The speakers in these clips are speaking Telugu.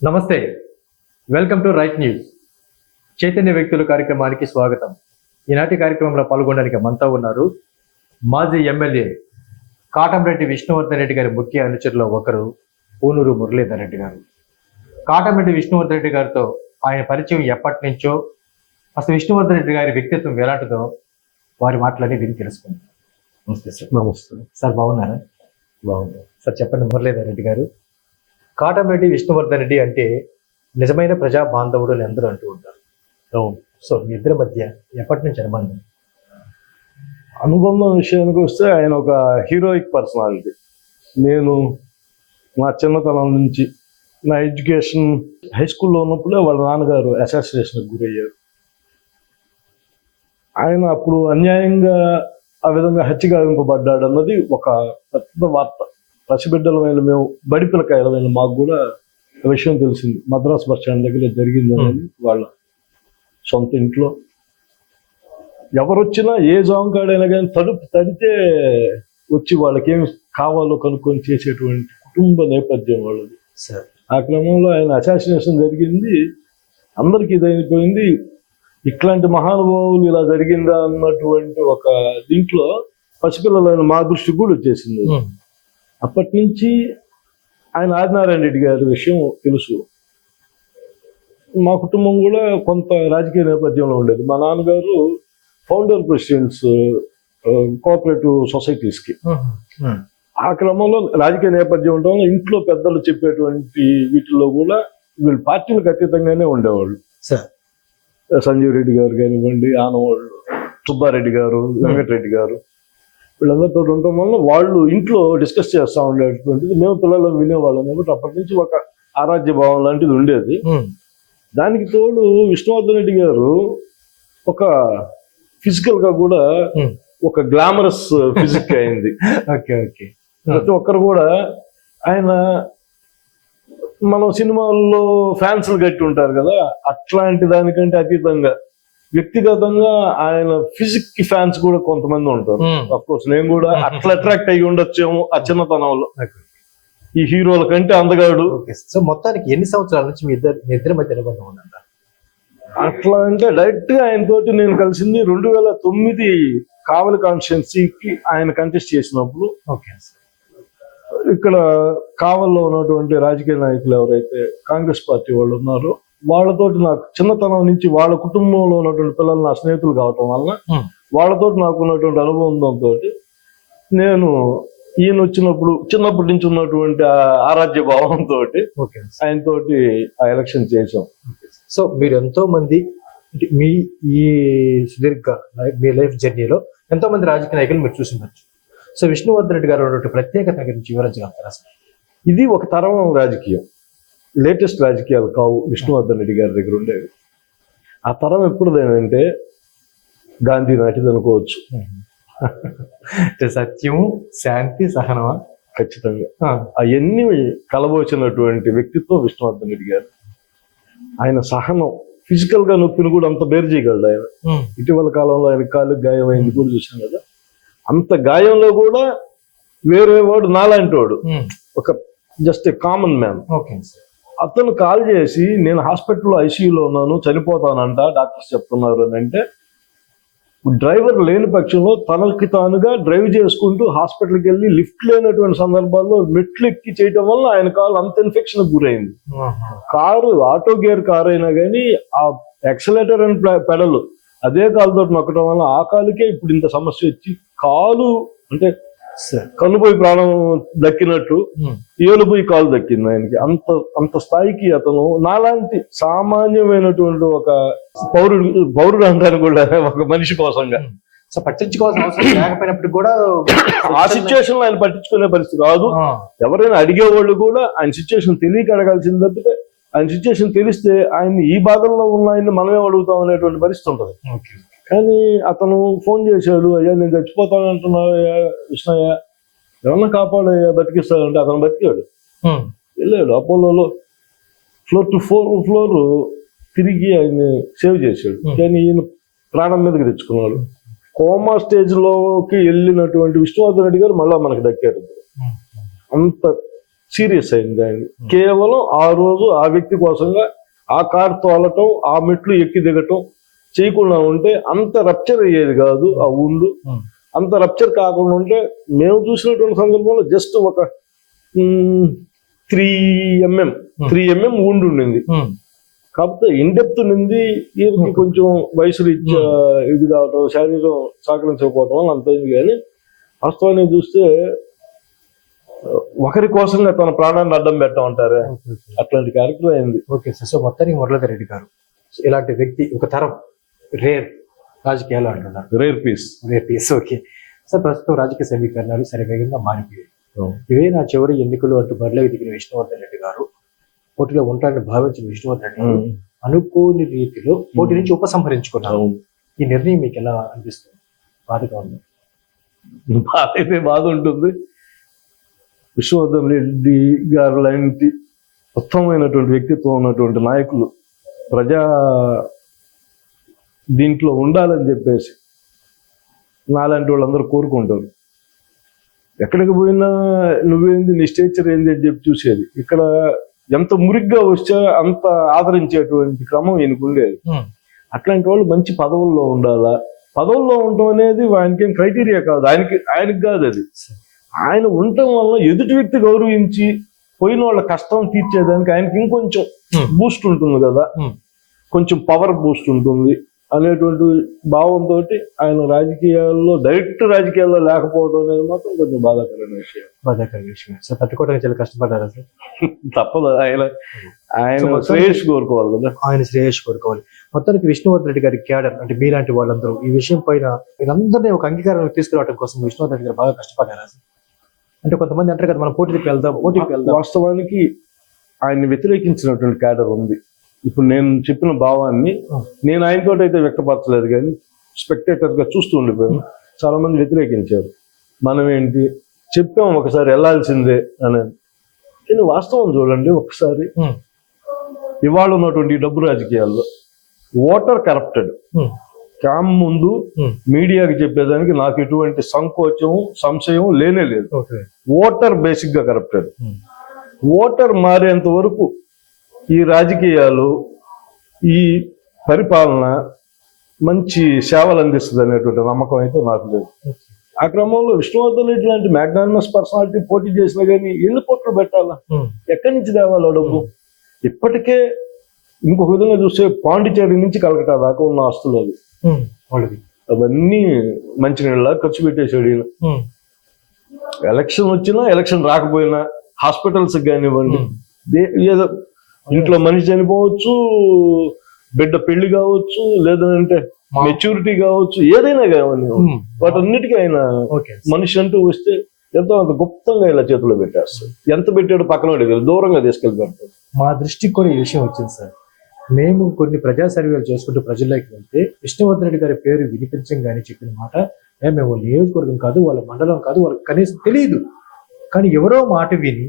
నమస్తే. Welcome to right news. Chaitanya వ్యక్తుల కార్యక్రమానికి స్వాగతం. ఈనాటి కార్యక్రమంలో పాల్గొనడానికి మనతో ఉన్నారు మాజీ ఎమ్మెల్యే కాటంరెడ్డి విష్ణువర్ధన్ రెడ్డి గారి ముఖ్య అనుచరులో ఒకరు పూనూరు మురళీధర్ రెడ్డి గారు. కాటంరెడ్డి విష్ణువర్ధన్ రెడ్డి గారితో ఆయన పరిచయం ఎప్పటి నుంచో అసలు విష్ణువర్ధన్ రెడ్డి గారి వ్యక్తిత్వం ఎలాంటిదో వారి మాటలని విని తెలుసుకుందాం. నమస్తే సార్. నమస్తే. సార్ బాగున్నారా? బాగుంది సార్ చెప్పండి మురళీధర్ రెడ్డి గారు. కాటంరెడ్డి విష్ణువర్ధన్ రెడ్డి అంటే నిజమైన ప్రజా బాంధవుడు అని అందరూ అంటూ ఉంటారు. అవును. సో మీ ఇద్దరి మధ్య ఎప్పటి నుంచి అనుబంధం? అనుబంధం విషయానికి వస్తే ఆయన ఒక హీరోయిక్ పర్సనాలిటీ. నేను నా చిన్నతనం నుంచి నా ఎడ్యుకేషన్ హై స్కూల్లో ఉన్నప్పుడే వాళ్ళ నాన్నగారు అసాసినేషన్కి గురయ్యారు. ఆయన అప్పుడు అన్యాయంగా ఆ విధంగా హత్యగావింపబడ్డాడు అన్నది ఒక పెద్ద వార్త. పసిబిడ్డలమైన మేము బడి పిల్లకాయలమైన మాకు కూడా విషయం తెలిసింది. మద్రాస్ బస్ స్టాండ్ దగ్గర జరిగిందని వాళ్ళ సొంత ఇంట్లో. ఎవరు వచ్చినా ఏ జాంకాడైనా కానీ తలుపు తడితే వచ్చి వాళ్ళకి ఏం కావాలో కనుక్కొని చేసేటువంటి కుటుంబ నేపథ్యం వాళ్ళది. సార్. ఆ క్రమంలో ఆయన అసాసినేషన్ జరిగింది. అందరికీ ఇదైపోయింది. ఇట్లాంటి మహానుభావులు ఇలా జరిగిందా అన్నటువంటి ఒక దీంట్లో పసిపిల్లలైన మా దృష్టి కూడా వచ్చేసింది. అప్పటి నుంచి ఆయన ఆదినారాయణ రెడ్డి గారి విషయం తెలుసు. మా కుటుంబం కూడా కొంత రాజకీయ నేపథ్యంలో ఉండేది. మా నాన్నగారు ఫౌండర్ ప్రెసిడెంట్స్ కోఆపరేటివ్ సొసైటీస్కి ఆ క్రమంలో రాజకీయ నేపథ్యం ఉండడం వల్ల ఇంట్లో పెద్దలు చెప్పేటువంటి వీటిల్లో కూడా వీళ్ళు పార్టీలకు అతీతంగానే ఉండేవాళ్ళు. సార్. సంజీవ్ రెడ్డి గారు కానివ్వండి ఆనవాళ్ళు సుబ్బారెడ్డి గారు వెంకటరెడ్డి గారు. వీళ్ళందరితో ఉండటం వల్ల వాళ్ళు ఇంట్లో డిస్కస్ చేస్తూ ఉండేటువంటిది మేము పిల్లలు వినేవాళ్ళం కాబట్టి అప్పటి నుంచి ఒక ఆరాధ్య భావం లాంటిది ఉండేది. దానికి తోడు విష్ణువర్ధన్ రెడ్డి గారు ఒక ఫిజికల్గా కూడా. ఒక గ్లామరస్ ఫిజిక్ అయింది. Okay okay. ప్రతి ఒక్కరు కూడా ఆయన మనం సినిమాల్లో ఫ్యాన్స్ కట్టి ఉంటారు కదా. అట్లాంటి దానికంటే అతీతంగా వ్యక్తిగతంగా ఆయన ఫిజిక్కి ఫ్యాన్స్ కూడా కొంతమంది ఉంటారు. అఫ్ కోర్స్ నేను కూడా అట్లా అట్రాక్ట్ అయ్యి ఉండొచ్చేమో ఆ చిన్నతనంలో. ఈ హీరోల కంటే అందగాడు. సో మొత్తానికి ఎన్ని సంవత్సరాల నుంచి మీ ఇద్దరు మీ ఇద్దరి మధ్య అనుబంధం ఉందంట? అట్లా అంటే డైరెక్ట్గా ఆయన తోటి నేను కలిసింది రెండు వేల తొమ్మిది కావలి కాన్స్టిట్యున్సీకి ఆయన కంటెస్ట్ చేసినప్పుడు. ఓకే ఇక్కడ కావల్లో ఉన్నటువంటి రాజకీయ నాయకులు ఎవరైతే కాంగ్రెస్ పార్టీ వాళ్ళు ఉన్నారో వాళ్ళతోటి నాకు చిన్నతనం నుంచి వాళ్ళ కుటుంబంలో ఉన్నటువంటి పిల్లలు నా స్నేహితులు కావటం Hmm. వాళ్ళతోటి నాకు ఉన్నటువంటి అనుబంధంతో నేను ఈయన వచ్చినప్పుడు చిన్నప్పటి నుంచి ఉన్నటువంటి ఆ ఆరాధ్య భావంతో ఓకే. ఆయనతోటి ఆ ఎలక్షన్ చేసాం సో మీరు ఎంతో మంది మీ ఈ సుదీర్ఘ లైఫ్ మీ లైఫ్ జర్నీలో ఎంతో మంది రాజకీయ నాయకులు మీరు చూసిండొచ్చు. సో విష్ణువర్ధన్ రెడ్డి గారు ప్రత్యేకత గురించి వివరించగలుగుతారా? ఇది ఒక తరం రాజకీయం. లేటెస్ట్ రాజకీయాలు కావు. విష్ణువర్ధన్ రెడ్డి గారి దగ్గర ఉండేవి. ఆ తరం ఎప్పుడుదేనంటే గాంధీ నాటిది అనుకోవచ్చు. సత్యము శాంతి సహనమా? ఖచ్చితంగా. అవన్నీ కలబోచినటువంటి వ్యక్తిత్వం విష్ణువర్ధన్ రెడ్డి గారు. ఆయన సహనం ఫిజికల్గా నొప్పిని కూడా అంత బేర్ చేయగలడు ఆయన. ఇటీవల కాలంలో ఆయన కాలు గాయమైంది కూడా చూసాం కదా. అంత గాయంలో కూడా వేరే వాడు నాలాంటి వాడు. ఒక just a common man okay sir. అతను కాల్ చేసి నేను హాస్పిటల్లో ఐసీయూలో ఉన్నాను చనిపోతానంట డాక్టర్స్ చెప్తున్నారు అని అంటే డ్రైవర్ లేని పక్షంలో తనకి తానుగా డ్రైవ్ చేసుకుంటూ హాస్పిటల్కి వెళ్ళి లిఫ్ట్ లేనటువంటి సందర్భాల్లో మెట్లు ఎక్కి చేయటం వల్ల ఆయన కాల్ అంత ఇన్ఫెక్షన్ గురైంది. కారు ఆటో గేర్ కారు అయినా కానీ ఆ ఎక్సలేటర్ అండ్ పెడలు అదే కాలుతో నొక్కడం వల్ల ఆ కాలుకే ఇప్పుడు ఇంత సమస్య వచ్చి కాలు అంటే కన్నుపోయి ప్రాణం దక్కినట్టు ఏలుపోయి కాలు దక్కింది ఆయనకి. అంత అంత స్థాయికి అతను నాలాంటి సామాన్యమైనటువంటి ఒక పౌరుడు పౌరుడు అంటారు కూడా ఒక మనిషి కోసంగా. సో పట్టించుకోవాల్సిన అవసరం కూడా ఆ సిచ్యువేషన్లో ఆయన పట్టించుకునే పరిస్థితి కాదు. ఎవరైనా అడిగేవాళ్ళు కూడా ఆయన సిచ్యువేషన్ తెలియక అడగాల్సింది తప్పితే ఆయన సిచ్యువేషన్ తెలిస్తే ఆయన ఈ బాధల్లో ఉన్న ఆయన్ని మనమే అడుగుతాం అనేటువంటి పరిస్థితి ఉంటుంది. ఓకే. కానీ అతను ఫోన్ చేశాడు అయ్యా నేను చచ్చిపోతాను అంటున్నావు విష్ణయ్య ఎవరన్నా కాపాడయ్యా బతికిస్తాడంటే అతను బతికాడు. వెళ్ళాడు అపోలోలో. ఫ్లోర్ టు ఫోర్ ఫ్లోర్ తిరిగి ఆయన్ని సేవ్ చేశాడు. కానీ ఈయన ప్రాణం మీదకి తెచ్చుకున్నాడు. కోమా స్టేజ్లోకి వెళ్ళినటువంటి విష్ణువర్ధన్ రెడ్డి గారు మళ్ళా మనకు దక్కారు అంత సీరియస్ అయింది ఆయన. కేవలం ఆ రోజు ఆ వ్యక్తి కోసంగా ఆ కార్ తోలటం ఆ మెట్లు ఎక్కి దిగటం చేయకుండా ఉంటే అంత రప్చర్ అయ్యేది కాదు ఆ ఊళ్ళు. అంత రప్చర్ కాకుండా ఉంటే మేము చూసినటువంటి సందర్భంలో జస్ట్ ఒక త్రీ ఎంఎం త్రీ ఎంఎం ఉండి ఉండింది. కాకపోతే ఇండెప్త్ నింది ఈయనకి కొంచెం వయసు ఇది కావటం శరీరం సహకరించకపోవటం వల్ల అంత అయింది కానీ వాస్తవాన్ని చూస్తే ఒకరి కోసంగా తన ప్రాణాన్ని అడ్డం పెట్టమంటారే. అట్లాంటి కార్యక్రమం అయింది. Okay sir. సో మొత్తానికి మురళీధర్ రెడ్డి గారు ఇలాంటి వ్యక్తి ఒక తరం రేర్ రాజకీయాలు అంటున్నారు. Rare piece rare piece okay sir ప్రస్తుతం రాజకీయ సమీకరణాలు సరి వేగంగా మారిపోయాయి ఇవే నా చివరి ఎన్నికలు అంటూ బరిలోకి దిగిన విష్ణువర్ధన్ రెడ్డి గారు పోటీలో ఉంటారని భావించిన విష్ణువర్ధన్ రెడ్డి గారు అనుకోని రీతిలో పోటీ నుంచి ఉపసంహరించుకున్నారు. ఈ నిర్ణయం మీకు ఎలా అనిపిస్తుంది? బాధగా ఉంది. బాధ అయితే బాధ ఉంటుంది. విశ్వవర్ధన్ రెడ్డి గారు లాంటి ఉత్తమమైనటువంటి వ్యక్తిత్వం ఉన్నటువంటి నాయకులు ప్రజా దీంట్లో ఉండాలని చెప్పేసి నాలాంటి వాళ్ళందరూ కోరుకుంటారు. ఎక్కడికి పోయినా నువ్వేంది నీ స్టేచర్ ఏంది అని చెప్పి చూసేది. ఇక్కడ ఎంత మురిగ్గా వస్తే అంత ఆదరించేటువంటి క్రమం ఈయనకు ఉండేది. అట్లాంటి వాళ్ళు మంచి పదవుల్లో ఉండాలా? పదవుల్లో ఉండటం అనేది ఆయనకి ఏం క్రైటీరియా కాదు. ఆయనకి ఆయనకి కాదు అది. ఆయన ఉండటం వల్ల ఎదుటి వ్యక్తి గౌరవించి పోయిన వాళ్ళ కష్టం తీర్చేదానికి ఆయనకి ఇంకొంచెం. బూస్ట్ ఉంటుంది కదా. కొంచెం పవర్ బూస్ట్ ఉంటుంది. అనేటువంటి భావంతో ఆయన రాజకీయాల్లో డైరెక్ట్ రాజకీయాల్లో లేకపోవడం అనేది మాత్రం కొంచెం బాధాకరమైన విషయం. బాధాకర విషయం సార్ తట్టుకోవడానికి చాలా కష్టపడ్డారా సార్? తప్పదు. ఆయన ఆయన శ్రేయస్ కోరుకోవాలి కదా. ఆయన శ్రేయస్ కోరుకోవాలి. మొత్తానికి విష్ణువర్ధన్ రెడ్డి గారి క్యాడర్ అంటే మీలాంటి వాళ్ళందరూ ఈ విషయం పైన వీళ్ళందరినీ ఒక అంగీకారం తీసుకురావడం కోసం విష్ణువర్ధన్ రెడ్డి గారు బాగా కష్టపడ్డారా సార్? అంటే కొంతమంది అంటారు కదా మనం పోటీకి వెళ్దాం పోటీకి వెళ్దాం. వాస్తవానికి ఆయన్ని వ్యతిరేకించినటువంటి క్యాడర్ ఉంది. ఇప్పుడు నేను చెప్పిన భావాన్ని. నేను ఆయనతో అయితే వ్యక్తపరచలేదు కానీ స్పెక్టేటర్గా చూస్తూ ఉండిపోయాను. చాలా మంది వ్యతిరేకించారు. మనం ఏంటి? చెప్పాం ఒకసారి వెళ్ళాల్సిందే అని. కానీ వాస్తవం చూడండి ఒకసారి. ఇవాళ ఉన్నటువంటి డబ్బు రాజకీయాల్లో ఓటర్ కరప్టెడ్ క్యామ్ ముందు. మీడియాకి చెప్పేదానికి నాకు ఎటువంటి సంకోచం సంశయం లేనే లేదు. ఓటర్ బేసిక్గా కరప్టెడ్ ఓటర్ మారేంత వరకు ఈ రాజకీయాలు ఈ పరిపాలన మంచి సేవలు అందిస్తుంది అనేటువంటి నమ్మకం అయితే నాకు లేదు. ఆ క్రమంలో విష్ణువర్ధన్ రెడ్డి లాంటి మ్యాగ్నానమస్ పర్సనాలిటీ పోటీ చేసినా కానీ ఎన్ని కోట్లు పెట్టాలా? ఎక్కడి నుంచి తేవాలి డబ్బు? ఇప్పటికే ఇంకొక విధంగా చూస్తే పాండిచేరి నుంచి కలకటా దాకా ఉన్న ఆస్తులు అవి. అవన్నీ మంచినీళ్ళ ఖర్చు పెట్టేసాడు ఈయన. ఎలక్షన్ వచ్చినా ఎలక్షన్ రాకపోయినా హాస్పిటల్స్ కానివ్వండి ఏదో ఇంట్లో మనిషి చనిపోవచ్చు బిడ్డ పెళ్ళి కావచ్చు లేదంటే మెచ్యూరిటీ కావచ్చు ఏదైనా కావాలి ఉమ్, వాటన్నిటికీ ఆయన మనిషి అంటూ వస్తే ఎంతో అంత గుప్తంగా ఇలా చేతిలో పెట్టేస్తాడు ఎంత పెట్టాడు పక్కన తెలియదు. దూరంగా తీసుకెళ్ళి పెడతాడు. మా దృష్టికి కూడా ఈ విషయం వచ్చింది సార్. మేము కొన్ని ప్రజా సర్వేలు చేసుకుంటూ ప్రజల్లోకి వెళ్తే విష్ణువర్ధన్ రెడ్డి గారి పేరు వినిపించం కానీ చెప్పిన మాట "ఏ, మేము వాళ్ళ నియోజకవర్గం కాదు వాళ్ళ మండలం కాదు వాళ్ళకి కనీసం తెలియదు. కానీ ఎవరో మాట విని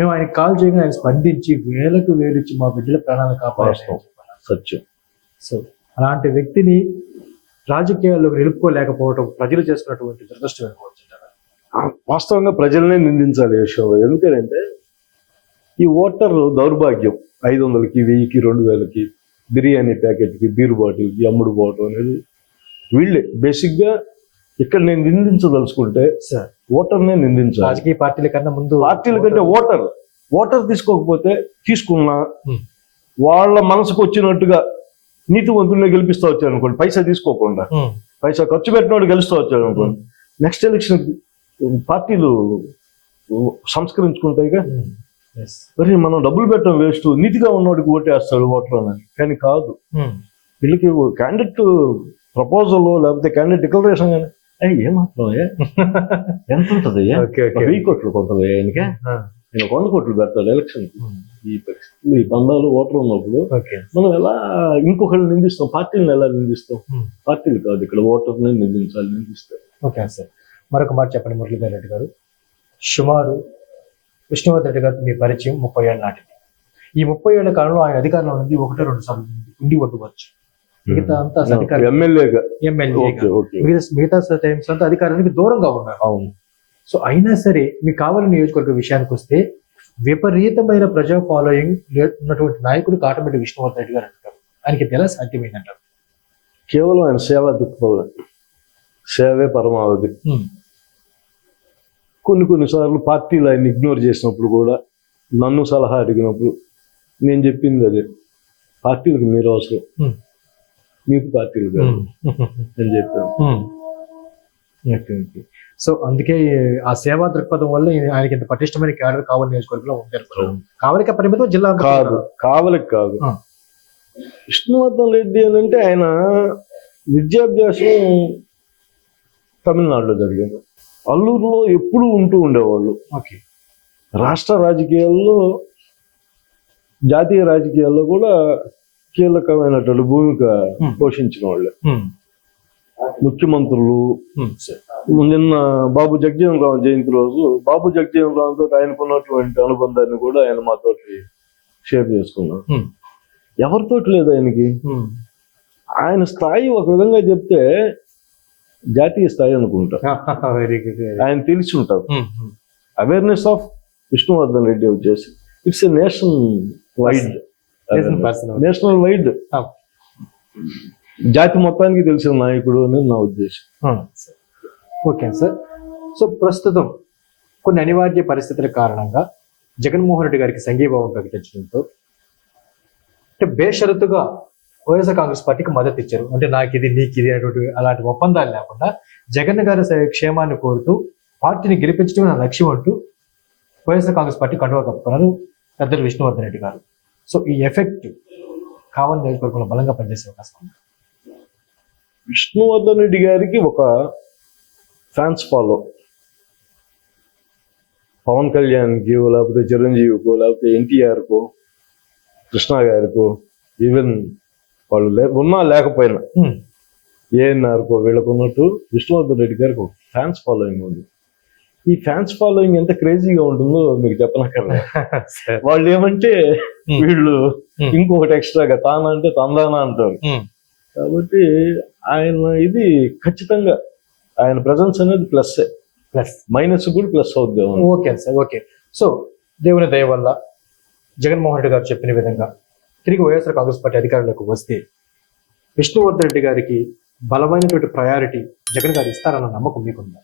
మేము ఆయనకి కాల్ చేయగానే ఆయన స్పందించి వేలకు వేలు ఇచ్చి మా బిడ్డల ప్రాణాలను కాపాడారు వాస్తవం. సత్యం. సో అలాంటి వ్యక్తిని రాజకీయాల్లోకి నిలుపుకోలేకపోవడం ప్రజలు చేస్తున్నటువంటి దురదృష్టం అనుకోవచ్చు వాస్తవంగా ప్రజలనే నిందించాలి విషయంలో ఎందుకంటే ఈ ఓటర్ దౌర్భాగ్యం. ఐదు వందలకి వెయ్యికి రెండు వేలకి బిర్యానీ ప్యాకెట్కి బీరు బాటిల్కి అమ్ముడు పోవటం అనేది వీళ్ళే. బేసిక్గా ఇక్కడ నేను నిందించదలుచుకుంటే ఓటర్నే నిందించాలి. రాజకీయ పార్టీల కన్నా ముందు పార్టీల కంటే ఓటర్. ఓటర్ తీసుకోకపోతే తీసుకున్నా Hmm. వాళ్ళ మనసుకు వచ్చినట్టుగా నీతివంతుల్ని గెలిపిస్తూ వచ్చారు అనుకోండి పైసా తీసుకోకుండా. ఉమ్, పైసా ఖర్చు పెట్టినోడు గెలుస్తూ వచ్చాడు అనుకోండి నెక్స్ట్ ఎలక్షన్ పార్టీలు సంస్కరించుకుంటాయిగా. మరి మనం డబ్బులు పెట్టడం వేస్ట్. నీతిగా ఉన్నోడికి ఓటేస్తాడు ఓటర్ అని. కానీ కాదు. వీళ్ళకి క్యాండిడేట్ ప్రపోజల్ లేకపోతే క్యాండిడేట్ డిక్లరేషన్ కానీ "ఏయ్, ఏమాత్రం ఏ? ఎంత ఉంటుంది వెయ్యి కోట్లు కొంటుంది ఆయనకే నేను వంద కోట్లు పెడతాడు ఎలక్షన్ ఈ పరిస్థితులు ఈ బంధాలు ఓటర్ ఉన్నప్పుడు మనం ఎలా ఇంకొకళ్ళు నిందిస్తాం పార్టీలను ఎలా నిందిస్తాం. పార్టీలు కాదు ఇక్కడ ఓటర్ని నిందించాలి నిందిస్తారు ఓకే సార్ మరొక మాట చెప్పండి మురళీధర్ రెడ్డి గారు సుమారు విష్ణువర్ధన్ రెడ్డి గారు మీ పరిచయం ముప్పై ఏళ్ళ నాటిది ఈ ముప్పై ఏళ్ళ కాలంలో ఆయన అధికారంలో ఉంది ఒకటో రెండు సార్లు ఉండి ఉండవచ్చు మిగతా అంతా అధికారం ఎమ్మెల్యేగా ఎమ్మెల్యే మిగతా టైమ్స్ అంతా అధికారానికి దూరంగా ఉన్నారు. అవును. సో అయినా సరే మీకు కావాలని నియోజకవర్గ విషయానికి వస్తే విపరీతమైన ప్రజా ఫాలోయింగ్ ఉన్నటువంటి నాయకుడు కాటమిటి విష్ణువర్ధన్ రెడ్డి గారు అంటారు. ఆయనకి ఎలా సాధ్యమైందంటారు? కేవలం ఆయన సేవా దృక్పథం సేవే పరమావధి. కొన్ని కొన్నిసార్లు పార్టీలు ఆయన ఇగ్నోర్ చేసినప్పుడు కూడా నన్ను సలహా అడిగినప్పుడు నేను చెప్పింది అదే. పార్టీలకు మీరు అవసరం. మీకు పార్టీలు కాదు నేను చెప్పాను. Okay okay. సో అందుకే ఆ సేవా దృక్పథం వల్ల ఆయనకి ఇంత పటిష్టమైన క్యాడర్ కావాలి నియోజకవర్గంలో ఉంటారు కావలిక పరిమితం జిల్లా కాదు. కావలికి కాదు. విష్ణువర్ధన్ రెడ్డి అని అంటే ఆయన విద్యాభ్యాసం తమిళనాడులో జరిగింది. అల్లూరులో ఎప్పుడూ ఉంటూ ఉండేవాళ్ళు. ఓకే. రాష్ట్ర రాజకీయాల్లో జాతీయ రాజకీయాల్లో కూడా కీలకమైనటువంటి భూమిక. పోషించిన వాళ్ళే. ముఖ్యమంత్రులు. నిన్న బాబు జగజీవన్ రావు జయంతి రోజు బాబు జగజీవన్ రావు తోటి ఆయనకున్నటువంటి అనుబంధాన్ని కూడా ఆయన మాతోటి షేర్ చేసుకున్నారు ఉమ్, ఎవరితోటి లేదు ఆయనకి. ఆయన స్థాయి ఒక విధంగా చెప్తే జాతీయ స్థాయి అనుకుంటా. వెరీ గుడ్ ఆయన తెలిసి ఉంటారు. అవేర్నెస్ ఆఫ్ విష్ణువర్ధన్ రెడ్డి వచ్చేసి it's a nationwide national wide. జాతి మొత్తానికి తెలిసిన నాయకుడు అనేది నా ఉద్దేశం. Okay sir. సో ప్రస్తుతం కొన్ని అనివార్య పరిస్థితుల కారణంగా జగన్మోహన్ రెడ్డి గారికి సంఘీభావం ప్రకటించడంతో అంటే బేషరతుగా వైఎస్ఆర్ కాంగ్రెస్ పార్టీకి మద్దతు ఇచ్చారు. అంటే నాకు ఇది నీకు ఇది అనేటువంటి అలాంటి ఒప్పందాలు లేకుండా జగన్ గారి క్షేమాన్ని కోరుతూ పార్టీని గెలిపించడం నా లక్ష్యం అంటూ వైఎస్ఆర్ కాంగ్రెస్ పార్టీ కండువా కప్పుకున్నారు పెద్దలు విష్ణువర్ధన్ రెడ్డి గారు. సో ఈ ఎఫెక్ట్ కావాలి నియోజకవర్గంలో బలంగా పనిచేసే అవకాశం ఉంది. విష్ణువర్ధన్ రెడ్డి గారికి ఒక ఫ్యాన్స్ ఫాలో పవన్ కళ్యాణ్కి లేకపోతే చిరంజీవికో లేకపోతే ఎన్టీఆర్కో కృష్ణ గారికో ఈవెన్ వాళ్ళు లే ఉన్నా లేకపోయినా. ఏఎన్ఆర్కో వీళ్ళకు ఉన్నట్టు విష్ణువర్ధన్ రెడ్డి గారికి ఒక ఫ్యాన్స్ ఫాలోయింగ్ ఉంది. ఈ ఫ్యాన్స్ ఫాలోయింగ్ ఎంత క్రేజీగా ఉంటుందో మీకు చెప్పనక్కర్లేదు. వాళ్ళు ఏమంటే. వీళ్ళు. ఇంకొకటి ఎక్స్ట్రాగా తాన అంటే తందానా అంటారు. కాబట్టి ఆయన ఇది ఖచ్చితంగా ఆయన ప్రజెన్స్ అనేది ప్లస్ ప్లస్ మైనస్ కూడా ప్లస్ అవుద్ది. ఓకే సార్ ఓకే సో దేవుని దయ వల్ల జగన్మోహన్ రెడ్డి గారు చెప్పిన విధంగా తిరిగి వైఎస్ఆర్ కాంగ్రెస్ పార్టీ అధికారంలోకి వస్తే విష్ణువర్ధన్ రెడ్డి గారికి బలమైనటువంటి ప్రయారిటీ జగన్ గారు ఇస్తారన్న నమ్మకం మీకుందా